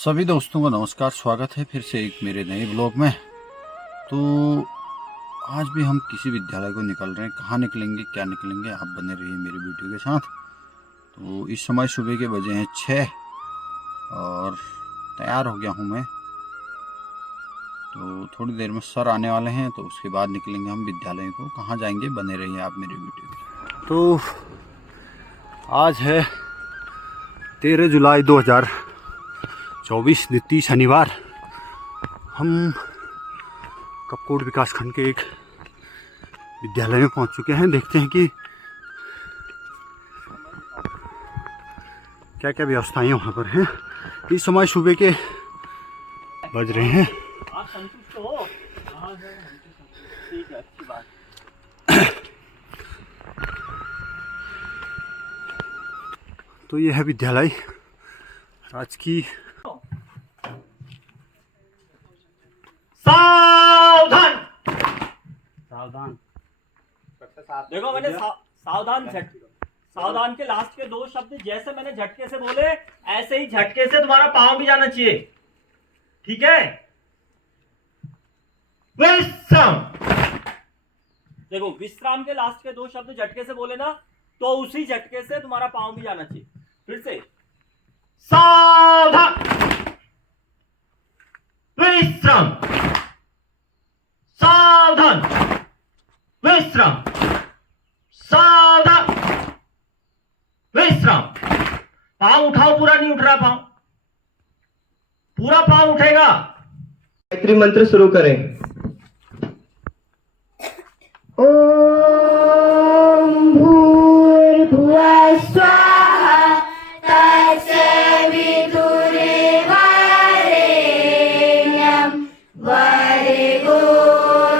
सभी दोस्तों को नमस्कार। स्वागत है फिर से एक मेरे नए ब्लॉग में। तो आज भी हम किसी विद्यालय को निकल रहे हैं। कहाँ निकलेंगे, क्या निकलेंगे, आप बने रहिए मेरी वीडियो के साथ। तो इस समय सुबह के बजे हैं 6 और तैयार हो गया हूँ मैं। तो थोड़ी देर में सर आने वाले हैं, तो उसके बाद निकलेंगे हम विद्यालय को। कहाँ जाएंगे, बने रहिए आप मेरी वीडियो के साथ। तो आज है 13 जुलाई 2024 द्वितीय शनिवार। हम कपकोट विकासखंड के एक विद्यालय में पहुंच चुके हैं। देखते हैं कि क्या क्या व्यवस्थाएं वहां पर हैं। इस समय सुबह के बज रहे हैं। आप संतुष्ट हो? हाँ सर, ठीक है, अच्छी बात। तो यह है विद्यालय राजकीय। सावधान सावधान। देखो मैंने सावधान के लास्ट के 2 शब्द जैसे मैंने झटके से बोले, ऐसे ही झटके से तुम्हारा पांव भी जाना चाहिए, ठीक है? विश्राम। देखो, विश्राम के लास्ट के 2 शब्द झटके से बोले ना, तो उसी झटके से तुम्हारा पांव भी जाना चाहिए। फिर से सावधान, विश्राम, सावधान, विश्राम, सावधान, विश्राम। पांव उठाओ, पूरा नहीं उठ रहा पांव, पूरा पांव उठेगा। गायत्री मंत्र शुरू करें। ओम भूर्भुवः स्वाहा तत्सवितुर्वरेण्यं भर्गो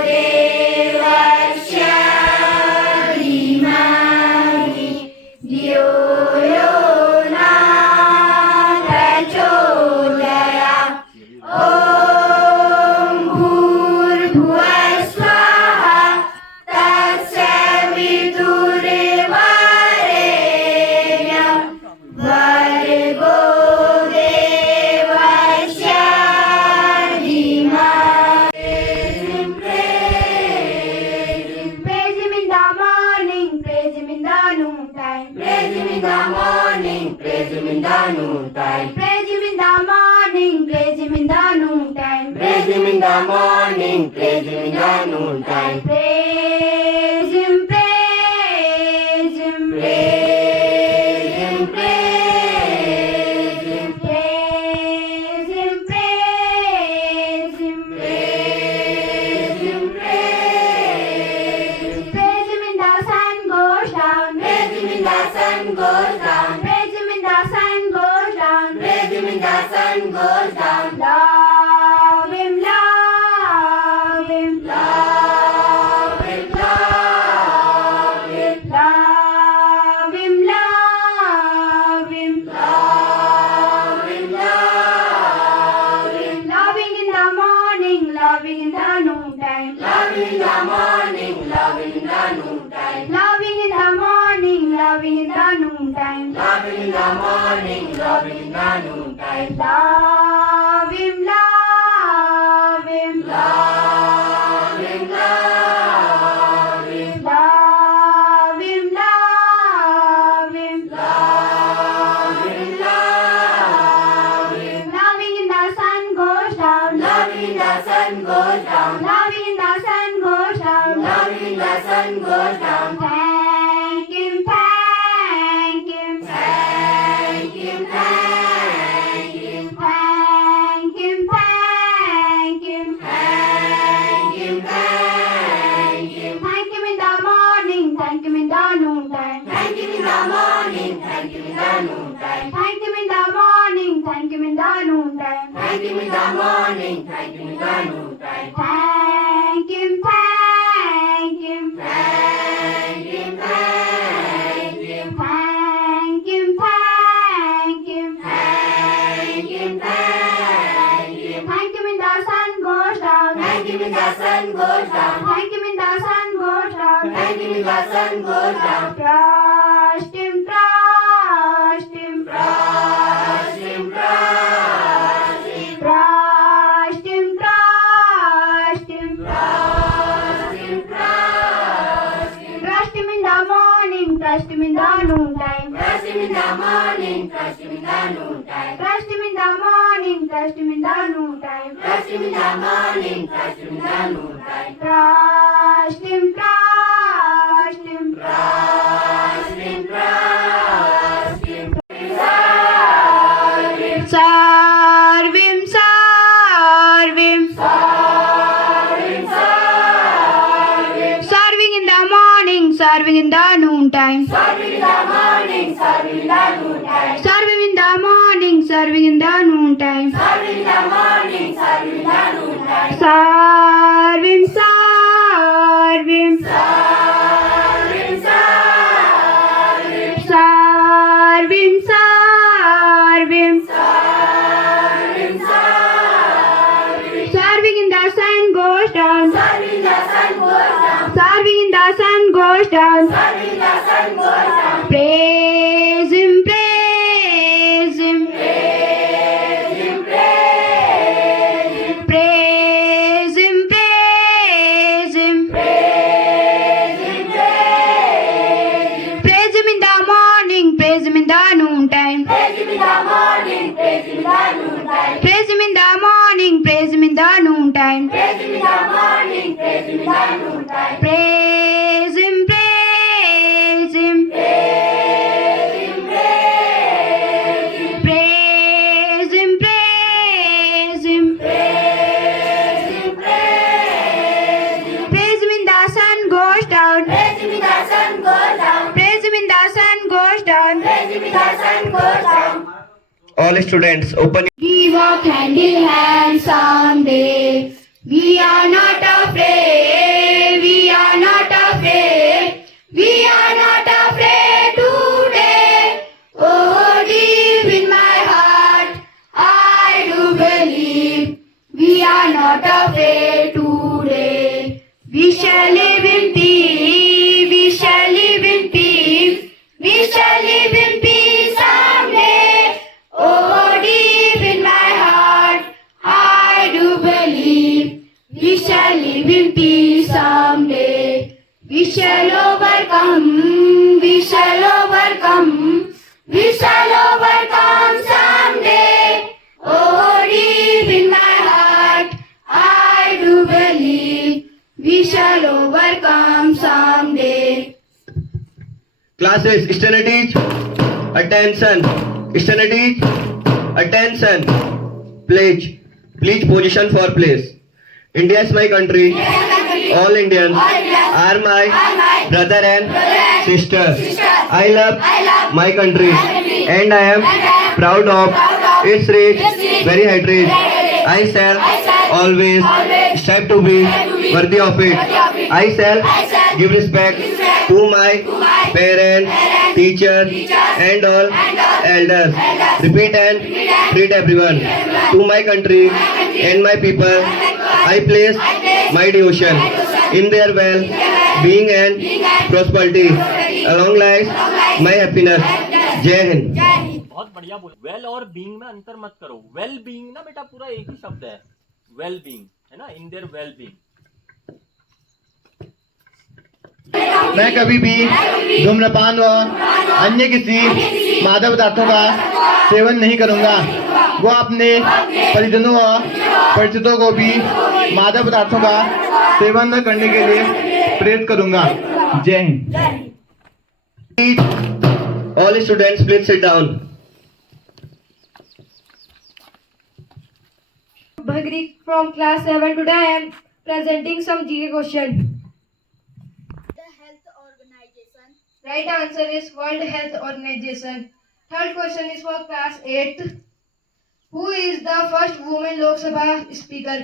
देवस्य धीमहि धियो यो न प्रचोदयात्। ओम भूर्भुवः स्वाहा तत्सवितुर्वरेण्यं भर्गो देवस्य धीमहि। Praise him in the morning, praise him in the noontime, praise him in the morning, praise him in the noontime, praise him in the morning, praise him in the noontime, praise him in the morning, praise him in the noontime, praise him, praise him, praise him, praise him, praise him, praise him, praise him, praise him in the sun goes down, praise him in the sun goes down, praise him in the sun goes down, praise him in the sun goes down. Love him, love him, love him, love him, love him, love him, love him, love him. Loving in the morning, loving in the noontime, loving in the morning, loving in the noontime, loving in the morning, loving in the noontime, loving in the morning, loving in the noontime. Love him, love him, love him, love him, love him, love him, love him, love him. Loving in the sun goes down, loving in the sun goes down, loving in the sun goes down, loving in the sun goes down. Thank him, thank him, thank him, thank him, thank him, thank him, thank him, thank him. Thank him in the morning, thank him in the noontime, thank him in the morning, thank him in the noontime, thank him in the morning, thank him in the noontime, thank him in the morning, thank him in the noontime. Thank him, thank him, thank him, thank him, thank him, thank him, thank him, thank him. Thank him in the sun goes down, thank him in the sun goes down, thank him in the sun goes down, thank him in the sun goes down. Trust him, trust him, trust him, trust Trust him in the noontime. Trust him in the morning. Trust him in the noontime. Trust him, trust him, trust him, trust him. Serve him, serve him, serve him, serve him, serve him. Serving in the morning, serving in the noontime. Serving in the morning, serving in the noontime. Serving in the morning, serving in the noontime. Serving in the morning, serving in the noontime. Serve him, serve him, serve him, serve him, serve him, serve him, serve him, serve him. Serving in the sun goes down. Serving in the sun goes down. Serving in the sun goes down. Serving in the sun goes down. Praise him, praise him, praise him, praise him, praise him, praise him, praise him, praise him in the morning, praise him in the noontime. Praise him in the morning, praise him in the noontime. Praise him in the morning, praise him in the noontime. Praise him in the morning, praise him in the noontime. Praise him, praise him, praise him, praise him, praise him, praise him, praise him, praise him in the sun goes down. Praise him in the sun goes down. Praise him in the sun goes down. Praise him in the sun goes down. All students, open. We walk hand in hand someday. We are not afraid. We are not afraid. We are not afraid today. Oh, deep in my heart, I do believe we are not afraid today. We shall live in peace. We shall live in peace. We shall live in peace someday. Oh, deep in my heart, I do believe we shall live in peace someday. We shall overcome, we shall overcome, we shall overcome someday. Oh, deep in my heart, I do believe we shall overcome someday. Classes, studies, attention. Studies, attention. Pledge. Please position for place. India is my country. All Indians are my brother and sister. I love my country and I am proud of its rich, very heritage. I shall always strive to be worthy of it. I shall give respect to my parents, teachers and all elders. Repeat and treat everyone. To my country and my people, I place my devotion in their well-being and prosperity. Along lies my happiness. जय हिंद. बहुत बढ़िया बोल. Well और being में अंतर मत करो. Well being ना बेटा पूरा एक ही शब्द है. वेल बीइंग है ना, इन देयर वेल बीइंग. मैं कभी भी धूम्रपान व अन्य किसी मादक पदार्थों का सेवन नहीं करूंगा. वो अपने परिजनों व परिचितों को भी मादक पदार्थों का सेवन न करने के लिए प्रेरित करूंगा. जय Hind. All students, please sit down. Bhagri from class 7. Today I am presenting some GK question. The Health Organization. Right answer is World Health Organization. Third question is for class 8. Who is the first woman Lok Sabha speaker?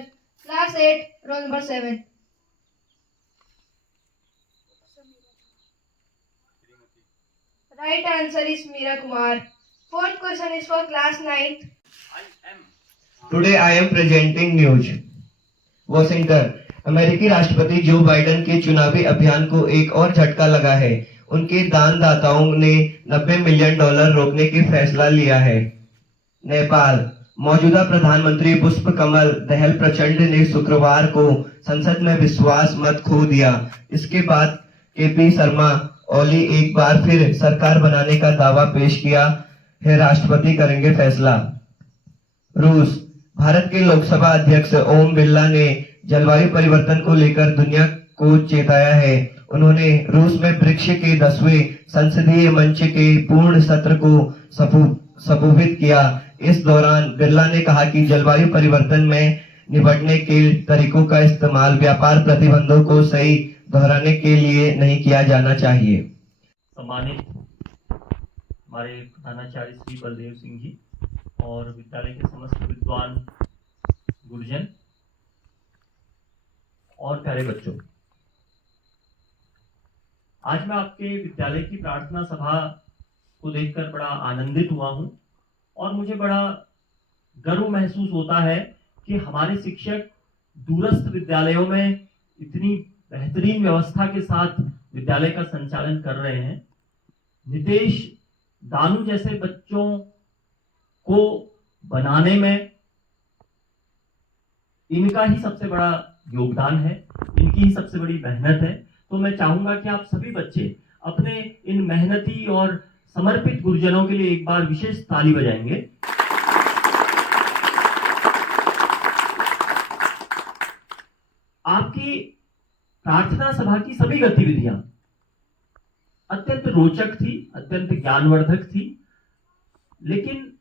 Class 8, roll number 7. Right answer is Meera Kumar. Fourth question is for class 9th. Today I am presenting news. Washington. अमेरिकी राष्ट्रपति Joe Biden के चुनावी अभियान को एक और झटका लगा है. उनके दानदाताओं ने $90 मिलियन रोकने की फैसला लिया है. नेपाल. मौजूदा प्रधानमंत्री पुष्प कमल दहल प्रचंड ने शुक्रवार को संसद में विश्वास मत खो दिया. इसके बाद केपी शर्मा ओली एक बार फिर सरकार बनाने का दावा पेश किया है. राष्ट्रपति करेंगे फैसला. रूस. भारत के लोकसभा अध्यक्ष ओम बिरला ने जलवायु परिवर्तन को लेकर दुनिया को चेताया है। उन्होंने रूस में ब्रिक्स के 10वें संसदीय मंच के पूर्ण सत्र को संबोधित किया। इस दौरान बिरला ने कहा कि जलवायु परिवर्तन में निपटने के तरीकों का इस्तेमाल व्यापार प्रतिबंधों को सही दोहराने के लिए नहीं किया जाना चाहिए। सम्मानित हमारे प्रधानाचार्य श्री बलदेव सिंह जी और विद्यालय के समस्त विद्वान गुरुजन और प्यारे बच्चों, आज मैं आपके विद्यालय की प्रार्थना सभा को देखकर बड़ा आनंदित हुआ हूं और मुझे बड़ा गर्व महसूस होता है कि हमारे शिक्षक दूरस्थ विद्यालयों में इतनी बेहतरीन व्यवस्था के साथ विद्यालय का संचालन कर रहे हैं। नितेश दानू जैसे बच्चों को बनाने में इनका ही सबसे बड़ा योगदान है, इनकी ही सबसे बड़ी मेहनत है। तो मैं चाहूंगा कि आप सभी बच्चे अपने इन मेहनती और समर्पित गुरुजनों के लिए एक बार विशेष ताली बजाएंगे। आपकी प्रार्थना सभा की सभी गतिविधियां अत्यंत रोचक थी, अत्यंत ज्ञानवर्धक थी, लेकिन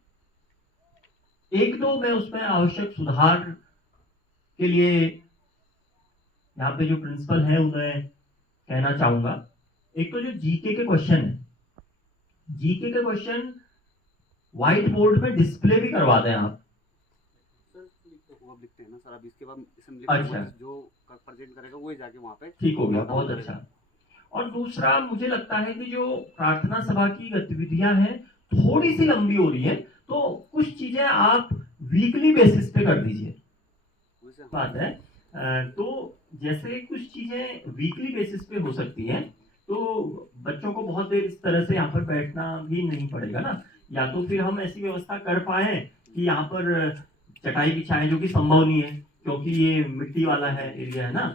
एक दो मैं उसमें आवश्यक सुधार के लिए यहाँ पे जो प्रिंसिपल हैं उन्हें कहना चाहूंगा। एक तो जो जीके के क्वेश्चन है, जीके के क्वेश्चन व्हाइट बोर्ड में डिस्प्ले भी करवा दें आप। लिखते हैं ना सर, अब इसके बाद अच्छा, जो प्रेजेंट करेगा वो ही जाके वहाँ पे ठीक हो गया, बहुत अच्छा। और दूसरा मुझे लगता है कि जो प्रार्थना सभा की गतिविधियां हैं थोड़ी सी लंबी हो रही है, तो कुछ चीजें आप वीकली बेसिस पे कर दीजिए। बात है तो जैसे कुछ चीजें वीकली बेसिस पे हो सकती हैं, तो बच्चों को बहुत देर इस तरह से यहाँ पर बैठना भी नहीं पड़ेगा ना। या तो फिर हम ऐसी व्यवस्था कर पाए कि यहाँ पर चटाई बिछाएं, जो कि संभव नहीं है क्योंकि ये मिट्टी वाला है एरिया है ना।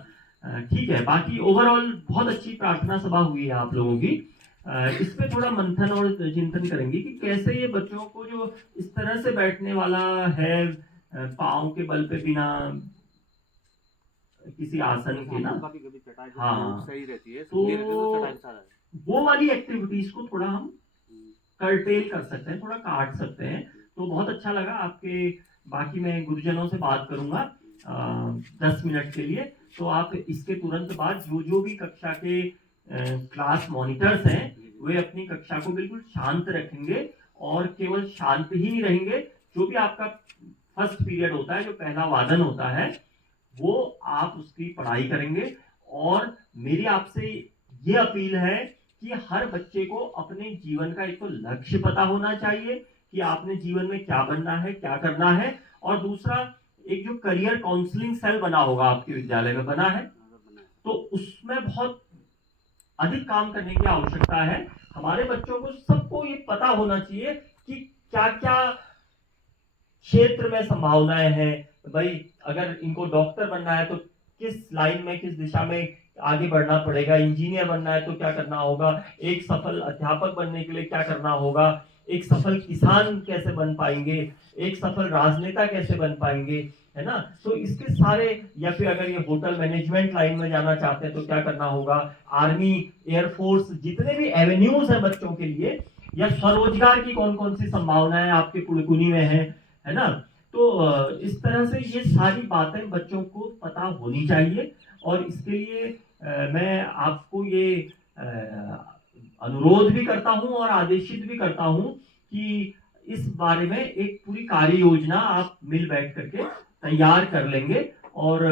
ठीक है, बाकी ओवरऑल बहुत अच्छी प्रार्थना सभा हुई है आप लोगों की। इस पे थोड़ा मंथन और चिंतन करेंगे कि कैसे ये बच्चों को जो इस तरह से बैठने वाला है पाँव के बल पे बिना किसी आसन के ना, हाँ, सही रहती है, तो वो वाली एक्टिविटीज को थोड़ा हम कर्टेल कर सकते हैं, थोड़ा काट सकते हैं। तो बहुत अच्छा लगा आपके। बाकी मैं गुरुजनों से बात करूंगा 10 मिनट के लिए, तो आप इसके तुरंत बाद जो जो भी कक्षा के क्लास मॉनिटर्स हैं वे अपनी कक्षा को बिल्कुल शांत रखेंगे और केवल शांत ही नहीं रहेंगे। जो भी आपका फर्स्ट पीरियड होता है, जो पहला वादन होता है, वो आप उसकी पढ़ाई करेंगे। और मेरी आपसे ये अपील है कि हर बच्चे को अपने जीवन का एक तो लक्ष्य पता होना चाहिए कि आपने जीवन में क्या बनना है, क्या करना है। और दूसरा, एक जो करियर काउंसलिंग सेल बना होगा आपके विद्यालय में, बना है, तो उसमें बहुत अधिक काम करने की आवश्यकता है। हमारे बच्चों को सबको ये पता होना चाहिए कि क्या क्या क्षेत्र में संभावनाएं हैं। भाई अगर इनको डॉक्टर बनना है तो किस लाइन में, किस दिशा में आगे बढ़ना पड़ेगा। इंजीनियर बनना है तो क्या करना होगा। एक सफल अध्यापक बनने के लिए क्या करना होगा। एक सफल किसान कैसे बन पाएंगे, एक सफल राजनेता कैसे बन पाएंगे, है ना। तो इसके सारे, या फिर अगर ये होटल मैनेजमेंट लाइन में जाना चाहते हैं तो क्या करना होगा। आर्मी, एयरफोर्स, जितने भी एवेन्यूज हैं बच्चों के लिए, या स्वरोजगार की कौन कौन सी संभावनाएं आपके कुलकुनी में है ना। तो इस तरह से ये सारी बातें बच्चों को पता होनी चाहिए। और इसके लिए मैं आपको ये अनुरोध भी करता हूं और आदेशित भी करता हूं कि इस बारे में एक पूरी कार्य योजना आप मिल बैठ करके तैयार कर लेंगे और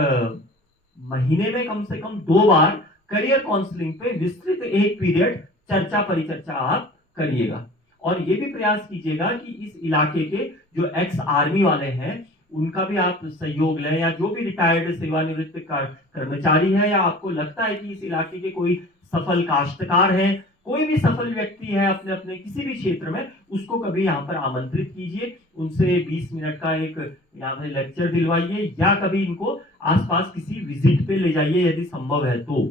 महीने में कम से कम 2 बार करियर काउंसलिंग पे विस्तृत एक पीरियड चर्चा परिचर्चा आप करिएगा। और ये भी प्रयास कीजिएगा कि इस इलाके के जो एक्स आर्मी वाले हैं उनका भी आप सहयोग लें, या जो भी रिटायर्ड सेवानिवृत्त कर्मचारी है, या आपको लगता है कि इस इलाके के कोई सफल काश्तकार हैं, कोई भी सफल व्यक्ति है अपने अपने किसी भी क्षेत्र में, उसको कभी यहाँ पर आमंत्रित कीजिए। उनसे 20 मिनट का एक यहाँ पे लेक्चर दिलवाइए, या कभी इनको आसपास किसी विजिट पे ले जाइए यदि संभव है तो,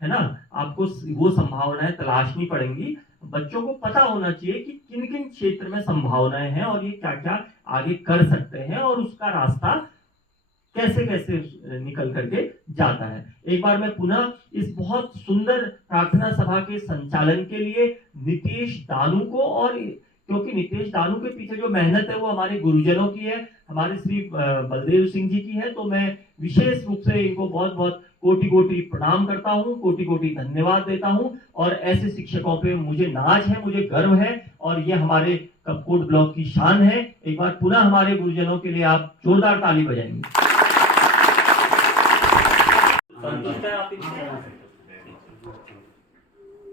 है ना, आपको वो संभावनाएं तलाशनी पड़ेंगी। बच्चों को पता होना चाहिए कि किन किन क्षेत्र में संभावनाएं हैं और ये क्या क्या आगे कर सकते हैं और उसका रास्ता कैसे कैसे निकल करके जाता है। एक बार मैं पुनः इस बहुत सुंदर प्रार्थना सभा के संचालन के लिए नितेश दानू को, और क्योंकि नितेश दानू के पीछे जो मेहनत है वो हमारे गुरुजनों की है, हमारे श्री बलदेव सिंह जी की है, तो मैं विशेष रूप से इनको बहुत बहुत कोटि कोटि प्रणाम करता हूँ, कोटि कोटि धन्यवाद देता हूँ। और ऐसे शिक्षकों पे मुझे नाज है, मुझे गर्व है, और ये हमारे कपकोट ब्लॉक की शान है। एक बार पुनः हमारे गुरुजनों के लिए आप जोरदार ताली बजाएंगे। संतुष्ट है आप इनसे?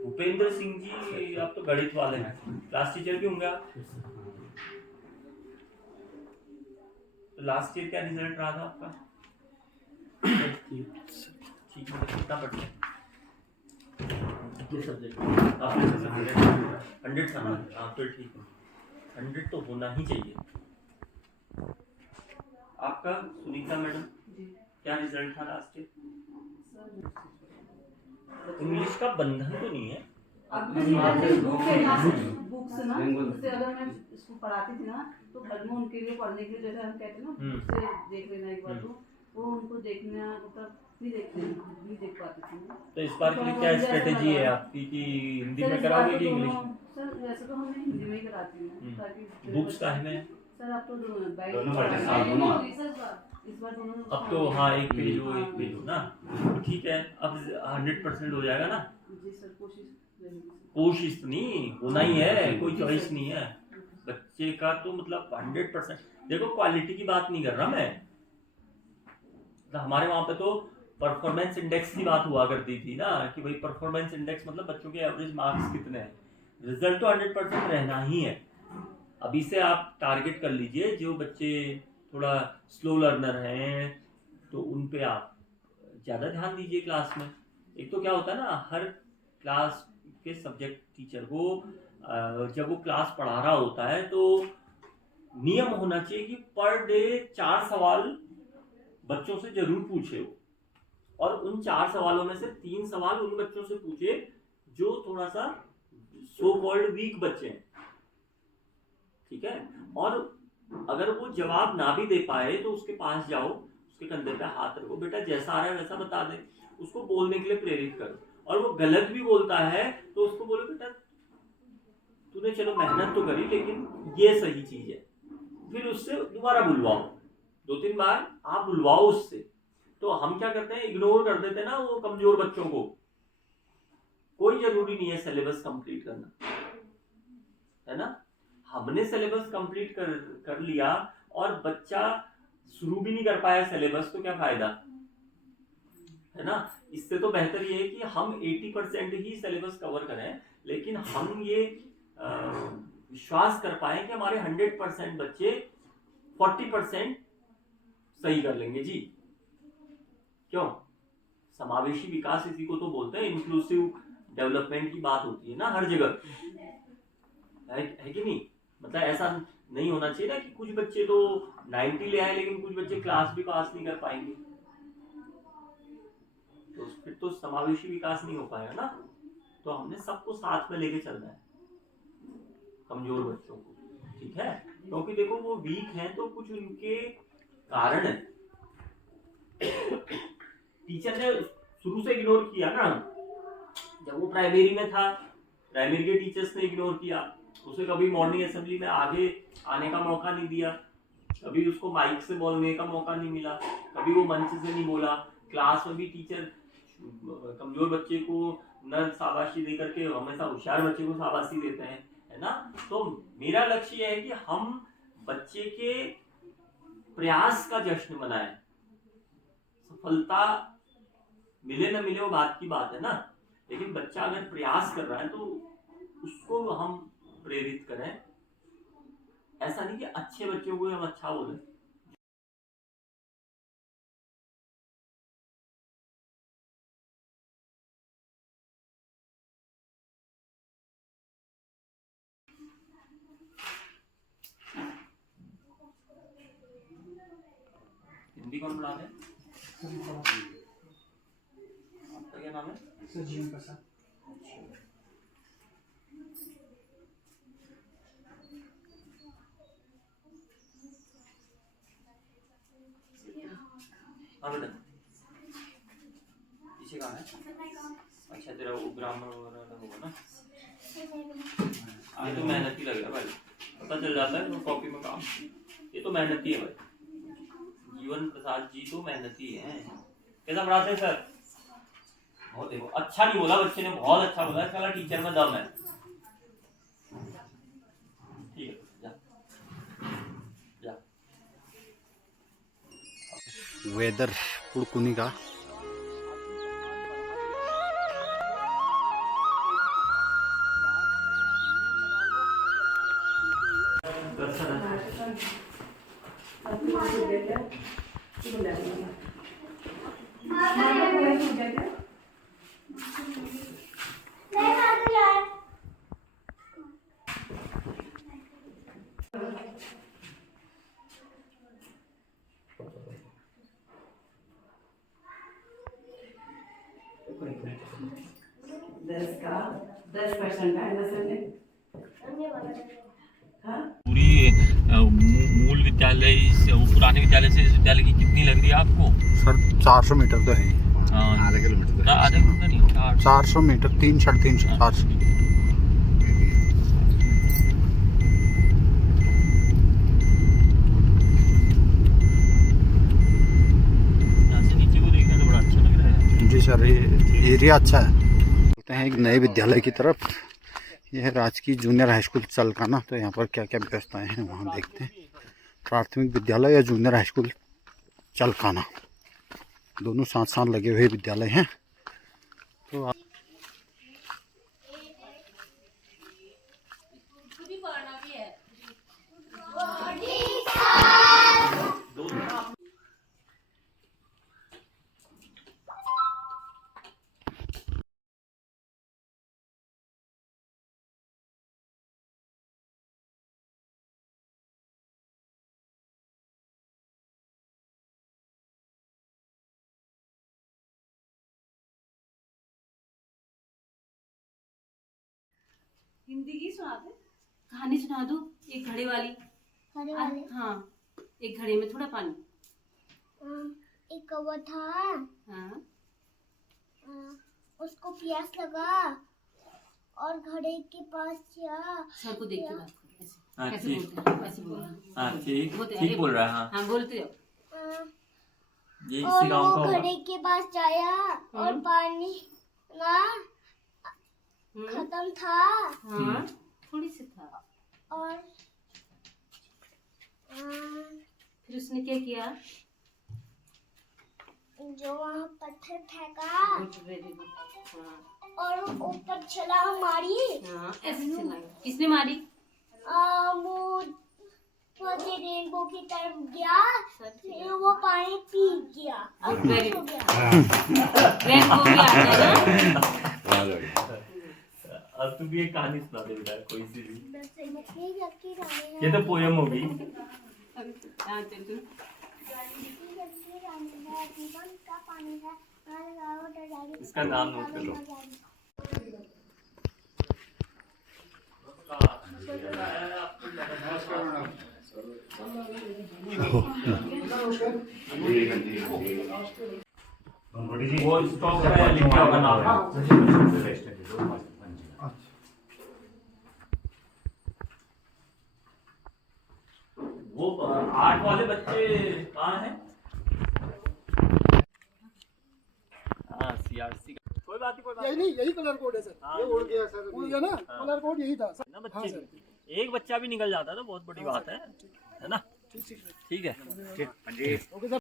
भूपेंद्र सिंह जी, आप तो गणित वाले हैं, क्लास टीचर भी होंगे आप। तो लास्ट ईयर क्या रिजल्ट रहा था आपका? ठीक है, कितना पढ़ते हैं? सब्जेक्ट 100 था ना? हाँ, तो ठीक है, 100 तो होना ही चाहिए। आपका सुनीता मैडम, क्या रिजल्ट था लास्ट ईयर? इंग्लिश का बंधन तो नहीं है? बुक्स ना, जैसे अगर मैं इसको पढ़ाती थी ना तो घर में उनके लिए पढ़ने के लिए, जैसे हम कहते हैं ना, उससे देख लेना एक बार, तो वो उनको देखना मतलब नहीं देख पाती थी। तो इस बार के लिए क्या स्ट्रेटेजी है आपकी कि हिंदी में कराओगे कि इंग्लिश में? सर वैसे तो हम हिंदी में ही कराती हूँ, ताकि बुक्स का है सर आप तो दोनों इस बार दोनों। अब तो हाँ, एक पेज हो एक पेज हो ना, ठीक है, अब 100% हो जाएगा ना? जी सर, कोशिश नहीं, होना ही है, कोई चॉइस नहीं है बच्चे का, तो मतलब 100%। देखो, क्वालिटी की बात नहीं कर रहा मैं, तो हमारे वहां पे तो परफॉर्मेंस इंडेक्स की बात हुआ करती थी ना, कि भाई परफॉर्मेंस इंडेक्स मतलब बच्चों के एवरेज मार्क्स कितने हैं। रिजल्ट तो 100% रहना ही है। अभी से आप टारगेट कर लीजिए, जो बच्चे थोड़ा स्लो लर्नर हैं तो उन पे आप ज़्यादा ध्यान दीजिए क्लास में। एक तो क्या होता है ना, हर क्लास के सब्जेक्ट टीचर को जब वो क्लास पढ़ा रहा होता है तो नियम होना चाहिए कि पर डे 4 सवाल बच्चों से जरूर पूछे हो, और उन 4 सवालों में से 3 सवाल उन बच्चों से पूछे जो थोड़ा सा सो कॉल्ड वीक बच्चे हैं, ठीक है। और अगर वो जवाब ना भी दे पाए तो उसके पास जाओ, उसके कंधे पे हाथ रखो, बेटा जैसा आ रहा है वैसा बता दे, उसको बोलने के लिए प्रेरित करो। और वो गलत भी बोलता है तो उसको बोलो, बेटा तूने चलो मेहनत तो करी लेकिन ये सही चीज है। फिर उससे दोबारा बुलवाओ, 2-3 बार आप बुलवाओ उससे। तो हम क्या करते हैं, इग्नोर कर देते हैं ना वो कमजोर बच्चों को। कोई जरूरी नहीं है सिलेबस कंप्लीट करना, है ना। हमने सिलेबस कंप्लीट कर लिया और बच्चा शुरू भी नहीं कर पाया सिलेबस, तो क्या फायदा, है ना। इससे तो बेहतर ये है कि हम 80% ही सिलेबस कवर करें, लेकिन हम ये विश्वास कर पाए कि हमारे 100% बच्चे 40% सही कर लेंगे जी। क्यों? समावेशी विकास इसी को तो बोलते हैं, इंक्लूसिव डेवलपमेंट की बात होती है ना हर जगह, है कि नहीं। मतलब ऐसा नहीं होना चाहिए ना कि कुछ बच्चे तो 90 ले आए लेकिन कुछ बच्चे क्लास भी पास नहीं कर पाएंगे, तो फिर तो समावेशी विकास नहीं हो पाएगा ना। तो हमने सबको साथ में लेके चलना है, कमजोर बच्चों को, ठीक है। क्योंकि देखो वो वीक हैं तो कुछ उनके कारण है। टीचर ने शुरू से इग्नोर किया ना, जब वो प्राइमरी में था प्राइमरी के टीचर्स ने इग्नोर किया, उसे कभी मॉर्निंग असेंबली में आगे आने का मौका नहीं दिया, कभी उसको माइक से बोलने का मौका नहीं मिला, कभी वो मंच से नहीं बोला। क्लास में भी टीचर कमजोर बच्चे को न शाबाशी दे करके हमेशा होशियार बच्चे को शाबाशी देते हैं, है ना। तो मेरा लक्ष्य यह है कि हम बच्चे के प्रयास का जश्न मनाएं। सफलता मिले न मिले वो बात की बात है ना, लेकिन बच्चा अगर प्रयास कर रहा है तो उसको हम प्रेरित करें। ऐसा नहीं कि अच्छे बच्चों को हम अच्छा बोले। हिंदी कौन पढ़ा रहे? आपका क्या नाम है? सजीव का साथ। हाँ बेटा पीछे कहाँ है? अच्छा तेरा वो ग्रामर वगैरह होगा ना। ये तो मेहनती लग रहा है भाई, पता चल जाता है तो कॉपी में काम। ये तो मेहनती है भाई, जीवन प्रसाद जी तो मेहनती है। कैसा पढ़ाते हैं सर? बहुत देखो अच्छा नहीं बोला बच्चे ने, बहुत अच्छा बोला, साला टीचर में दम है। ठीक है जा जा। वेदर पुड़कुनी का पूरी मूल विद्यालय पुराने विद्यालय से इस विद्यालय की कितनी लग रही है आपको? सर 400 मीटर तो है ही। आधे किलोमीटर नहीं 400 मीटर, 300 साढ़े 300 400। यहाँ से नीचे को देखने तो बड़ा अच्छा लग रहा है। जी सर, ये एरिया अच्छा है। चलते हैं एक नए विद्यालय की तरफ। यह है राजकीय जूनियर हाई स्कूल चलकाना। तो यहाँ पर क्या क्या व्यवस्थाएं हैं वहाँ देखते हैं। प्राथमिक विद्यालय या जूनियर हाई स्कूल चलकाना, दोनों साथ साथ लगे हुए विद्यालय हैं। तो आप हिंदी की सुनाते, कहानी सुना दो एक घड़े वाली। हाँ, एक घड़े में थोड़ा पानी। एक कौवा था, हाँ उसको प्यास लगा और घड़े के पास गया। सर को देख के बात करो, हाँ, ऐसे ठीक। बोलते हैं, ऐसे बोलना। हाँ ठीक बोलते- ठीक अरे, बोल रहा है। हाँ हाँ बोलते हो। ये और इसी गांव वो का होगा। घड़े के पास जाया और पानी ना खत्म था हाँ थोड़ी सी था। और फिर उसने क्या किया? जो वहाँ पत्थर फेंका वेरी गुड। हाँ और ऊपर छलांग मारी। हाँ ऐसे चलाई। किसने मारी? वो से रेनबो की तरफ गया, फिर वो पानी पी गया और वेरी खुश हो गुड। गया। रेनबो भी आता है ना। अब तू भी एक कहानी सुना दे बेटा, कोई सी भी। मछली जबकि रानी ये तो पोयम होगी। हाँ चल तू। जीवन का पानी है, हर गाँव डर इसका नाम नोट कर लो। वो स्टॉक में लिखा होगा नाम। वो 8 वाले बच्चे कहाँ हैं? हाँ CRC का कोई बात नहीं। यही कलर कोड है सर। हाँ, ये उड़ गया सर, उड़ गया ना। कलर कोड यही था ना बच्चे, एक बच्चा भी निकल जाता है तो बहुत बड़ी बात है ना। ठीक है। Okay sir.